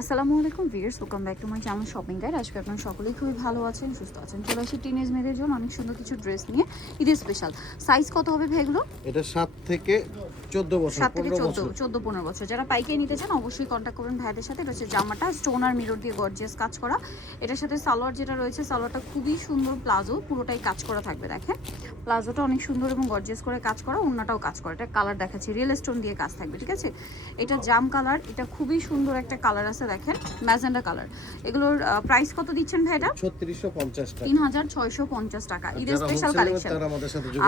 আসসালামু আলাইকুম viewers, welcome back to my channel shopping guide. আজকে আপনারা সকলেই খুবই ভালো আছেন, সুস্থ আছেন। চলে আসি টিনেজ মেয়েদের জন্য অনেক সুন্দর কিছু ড্রেস নিয়ে, ঈদের স্পেশাল। সাইজ কত হবে ভাই এগুলো? এটা 7 থেকে 14 বছর, 7 থেকে 15 বছর। 14-15 বছর। যারা পাইকারি নিতে চান অবশ্যই কন্ট্যাক্ট করবেন ভাইদের সাথে। এটা হচ্ছে জামাটা স্টোন আর মিরর দিয়ে গর্জিয়াস কাজ করা। এটার সাথে সালোয়ার যেটা রয়েছে, সালোয়ারটা খুবই সুন্দর, প্লাজো পুরোটাই কাজ করা থাকবে। দেখেন প্লাজোটা অনেক সুন্দর এবং গর্জিয়াস করে কাজ করা, ওন্নাটাও কাজ করা। এটা কালার দেখাচ্ছি, রিয়েল স্টোন দিয়ে কাজ থাকবে, ঠিক আছে? এটা জাম কালার, এটা খুবই সুন্দর একটা কালার আছে, দেখেন ম্যাজেন্ডা কালার। এগুলোর প্রাইস কত দিচ্ছেন ভাই? এটা 3650 টাকা, 3650 টাকা। ঈদের স্পেশাল কালেকশন।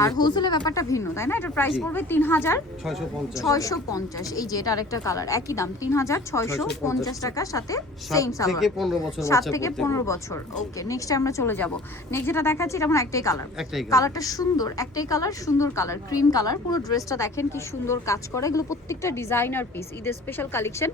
আর আর হোলসেলের ব্যাপারটা ভিন্ন, তাই না? এটার প্রাইস পড়বে 3650। এই যে এটা আরেকটা কালার, একই দাম 3650 টাকার সাথে সেম সালোয়ার। 7 থেকে 15 বছর। ওকে, নেক্সট আমরা চলে যাব। নেক্সট যেটা দেখাচ্ছি এটা আমার একটাই কালার। কালারটা সুন্দর, একটাই কালার, সুন্দর কালার, ক্রিম কালার। পুরো ড্রেসটা দেখেন কি সুন্দর কাজ করা। এগুলো প্রত্যেকটা ডিজাইনার পিস, ঈদের স্পেশাল কালেকশন।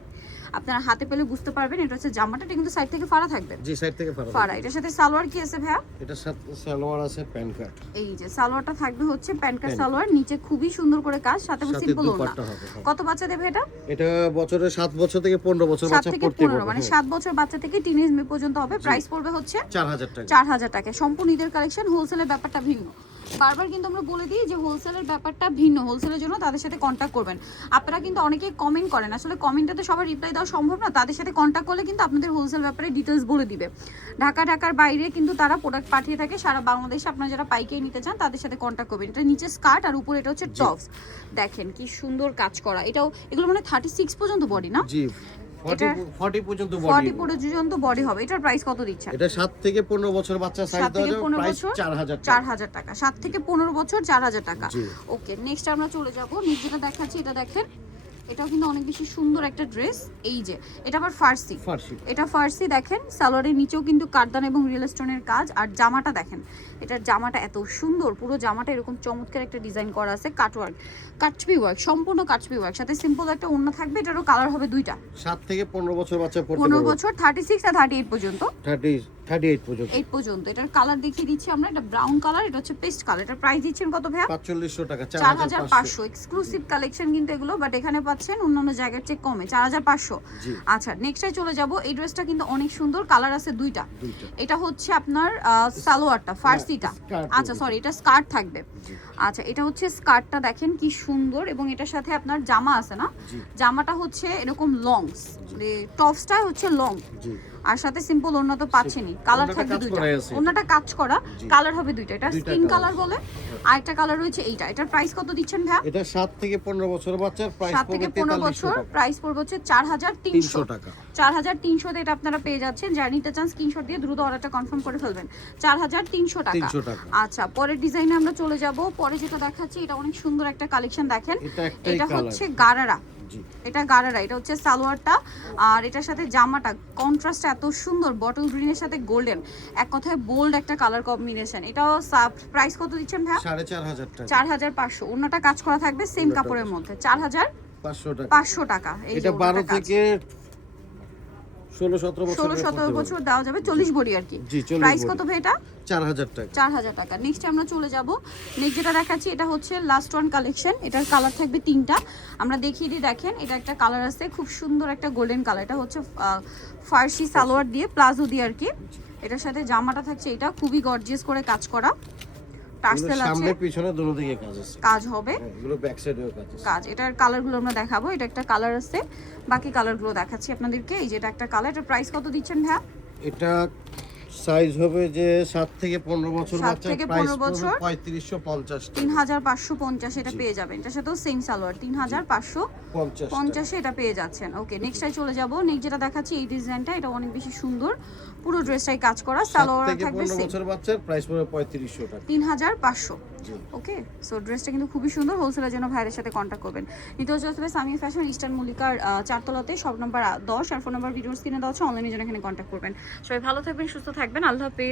আপনারা হাতে পেলে বুঝতে পারবেন। এটা হচ্ছে জামাটা, এটা কিন্তু সাইড থেকে ফাড়া থাকবে। জি, সাইড থেকে ফাড়া। এটার সাথে সালোয়ার কি আছে ভাইয়া? এটার সাথে সালোয়ার আছে, প্যান্ট কাট। এই যে সালোয়ারটা থাকবে হচ্ছে প্যান্ট কাট সালোয়ার, নিচে খুবই সুন্দর করে কাজ, সাথে সিম্পল ওড়না। কত বাচ্চা দেবে এটা? এটা বছরে 7 বছর থেকে 15 বছর 7 থেকে 15, মানে 7 বছর বাচ্চা থেকে টিনেজ মেয়ে পর্যন্ত হবে। প্রাইস পড়বে হচ্ছে 4000 টাকা। 4000 টাকা। সম্পূর্ণ ঈদের কালেকশন। হোলসেলের ব্যাপারটা ভিন্ন। বারবার কিন্তু আমরা বলে দিই যে হোলসেলের ব্যাপারটা ভিন্ন। হোলসেলের জন্য তাদের সাথে কন্ট্যাক্ট করবেন। আপনারা কিন্তু অনেকেই কমেন্ট করেন, আসলে কমেন্টে তো সবার রিপ্লাই দেওয়া সম্ভব না। তাদের সাথে কন্ট্যাক্ট করলে কিন্তু আপনাদের হোলসেল ব্যাপারে ডিটেলস বলে দিবে। ঢাকার বাইরে কিন্তু তারা প্রোডাক্ট পাঠিয়ে থাকে সারা বাংলাদেশে। আপনারা যারা পাইকারি নিতে চান তাদের সাথে কন্ট্যাক্ট করবেন। এটা নিচে স্কার্ট আর উপরে এটা হচ্ছে টপস। দেখেন কি সুন্দর কাজ করা। এগুলো মানে 36 পর্যন্ত বডি না? জি, 40 পর্যন্ত বডি। 40 পর্যন্ত বডি হবে। এটার প্রাইস কত দিচ্ছেন? এটা 7 থেকে 15 বছর বাচ্চা সাইজ দেওয়া যাবে, প্রাইস 4000 টাকা। 4000 টাকা। 7 থেকে 15 বছর 4000 টাকা। ওকে, নেক্সট আমরা চলে যাব। নেক্সট যেটা দেখাচ্ছি এটা দেখেন, এটাও কিন্তু অনেক বেশি সুন্দর একটা ড্রেস। এই যে এটা আবার ফার্সি। এটা ফার্সি। দেখেন সালোয়ারের নিচেও কিন্তু কারদান এবং রিয়েল স্টোনের কাজ। আর জামাটা দেখেন, এটার জামাটা এত সুন্দর। পুরো জামাটা এরকম চমৎকার একটা ডিজাইন করা আছে, কাটওয়ার্ক, কাটচুপি ওয়ার্ক, সম্পূর্ণ কাটচুপি ওয়ার্ক, সাথে সিম্পল একটা ওড়না থাকবে। এটারও কালার হবে দুইটা। 7 থেকে 15 বছর বাচ্চা পড়তে পারবে। 15 বছর, 36 আর 38 পর্যন্ত। 38 পর্যন্ত। 8 পর্যন্ত। এটার কালার দেখিয়ে দিচ্ছি আমরা। এটা ব্রাউন কালার, এটা হচ্ছে পেস্ট কালার। এটার প্রাইস দিচ্ছেন কত ভাইয়া? 4500 টাকা। 4500। এক্সক্লুসিভ কালেকশন কিন্তু এগুলো, বাট এখানে পাচ্ছেন অন্যান্য জায়গার চেয়ে কমে, 4500। আচ্ছা, নেক্সটে চলে যাব। এই ড্রেসটা কিন্তু অনেক সুন্দর, কালার আছে দুইটা। এটা হচ্ছে আপনার সালোয়ারটা, ফার্সিটা। আচ্ছা সরি, এটা স্কার্ট থাকবে। আচ্ছা, এটা হচ্ছে স্কার্টটা, দেখেন কি সুন্দর। এবং এটার সাথে আপনার জামা আছে না? জামাটা হচ্ছে এরকম লং, মানে টপসটা হচ্ছে লং, আর সাথে সিম্পল ওড়না তো পাচ্ছেনই। কালার থাকবে দুইটা, ওড়নাটা কাজ করা, কালার হবে দুইটা। এটা স্কিন কালার বলে, আর একটা কালার রয়েছে এইটা। এটার প্রাইস কত দিচ্ছেন ভাই? এটা 7 থেকে 15 বছর বাচ্চার, প্রাইস 7 থেকে 15 বছর, প্রাইস পড়বে হচ্ছে 4300 টাকা। 4300 তে এটা আপনারা পেয়ে যাচ্ছেন। যারা নিতে চান স্ক্রিনশট দিয়ে দ্রুত অর্ডারটা কনফার্ম করে ফেলবেন। 4300 টাকা। আচ্ছা, পরের ডিজাইনে আমরা চলে যাব। পরে যেটা দেখাচ্ছি এটা অনেক সুন্দর একটা কালেকশন। দেখেন এটা হচ্ছে গারারা। এটা গারারা, এটা হচ্ছে সালোয়ারটা। আর এটার সাথে জামাটা কন্ট্রাস্ট এত সুন্দর, বটল গ্রিনের সাথে গোল্ডেন, এক কথায় বোল্ড একটা কালার কম্বিনেশন। এটাও প্রাইস কত দিচ্ছেন ভাই? 4500 টাকা। 4500। ওন্নাটা কাজ করা থাকবে সেম কাপড়ের মধ্যে। 4500 টাকা। এটা 12 থেকে 16-17 বছর দেওয়া যাবে, 40 বডি আর কি। প্রাইস কত ভাই এটা? 4000 টাকা। 4000 টাকা। নেক্সট আমরা চলে যাব। নেক্সট যেটা দেখাচ্ছি এটা হচ্ছে লাস্ট ওয়ান কালেকশন। এটার কালার থাকবে তিনটা, আমরা দেখিয়ে দিই। দেখেন এটা একটা কালার আছে, খুব সুন্দর একটা গোল্ডেন কালার। এটা হচ্ছে ফার্সি সালোয়ার দিয়ে, প্লাজো দিয়ে আর কি। এটার সাথে জামাটা থাকছে, এটা খুবই গর্জিয়াস করে কাজ করা, টার্সেল আছে, সামনে পিছনে দুটো দিকে কাজ আছে, কাজ হবে। এগুলো ব্যাক সাইডেও কাজ আছে। এটার কালারগুলো আমরা দেখাবো। এটা একটা কালার আছে, বাকি কালারগুলো দেখাচ্ছি আপনাদেরকে। এই যে এটা একটা কালার। এটার প্রাইস কত দিচ্ছেন ভাইয়া? এটা সাইজ হবে যে 7 থেকে 15 বছর বাচ্চা, 7 থেকে প্রাইস 15 বছর, 3550 টাকা। 3550 এটা পেয়ে যাবেন। এটার সাথেও সেম সালোয়ার, 3550 এটা পেয়ে যাচ্ছেন। ওকে, নেক্সটটাই চলে যাব। নেক্সট যেটা দেখাচ্ছি এই ডিজাইনটা, এটা অনেক বেশি সুন্দর, পুরো ড্রেসটাই কাজ করা। সালোয়ার থাকবে 15 বছর বাচ্চার, প্রাইস পড়বে 3500 টাকা। 3500। ওকে, সো ড্রেসটা কিন্তু খুবই সুন্দর। হোলসেলের জন্য ভাইয়ের সাথে কন্ট্যাক্ট করবেন। নিতে হচ্ছে সামিয়া ফ্যাশন, ইস্টার্ন মল্লিকার 4 তলাতে, শপ নাম্বার 10, আর ফোন নাম্বার ভিডিওর স্ক্রিনে দেওয়া আছে। অনলাইনে জন্য এখানে কন্ট্যাক্ট করবেন। সবাই ভালো থাকবেন, সুস্থ থাকবেন। আল্লাহ হাফেজ।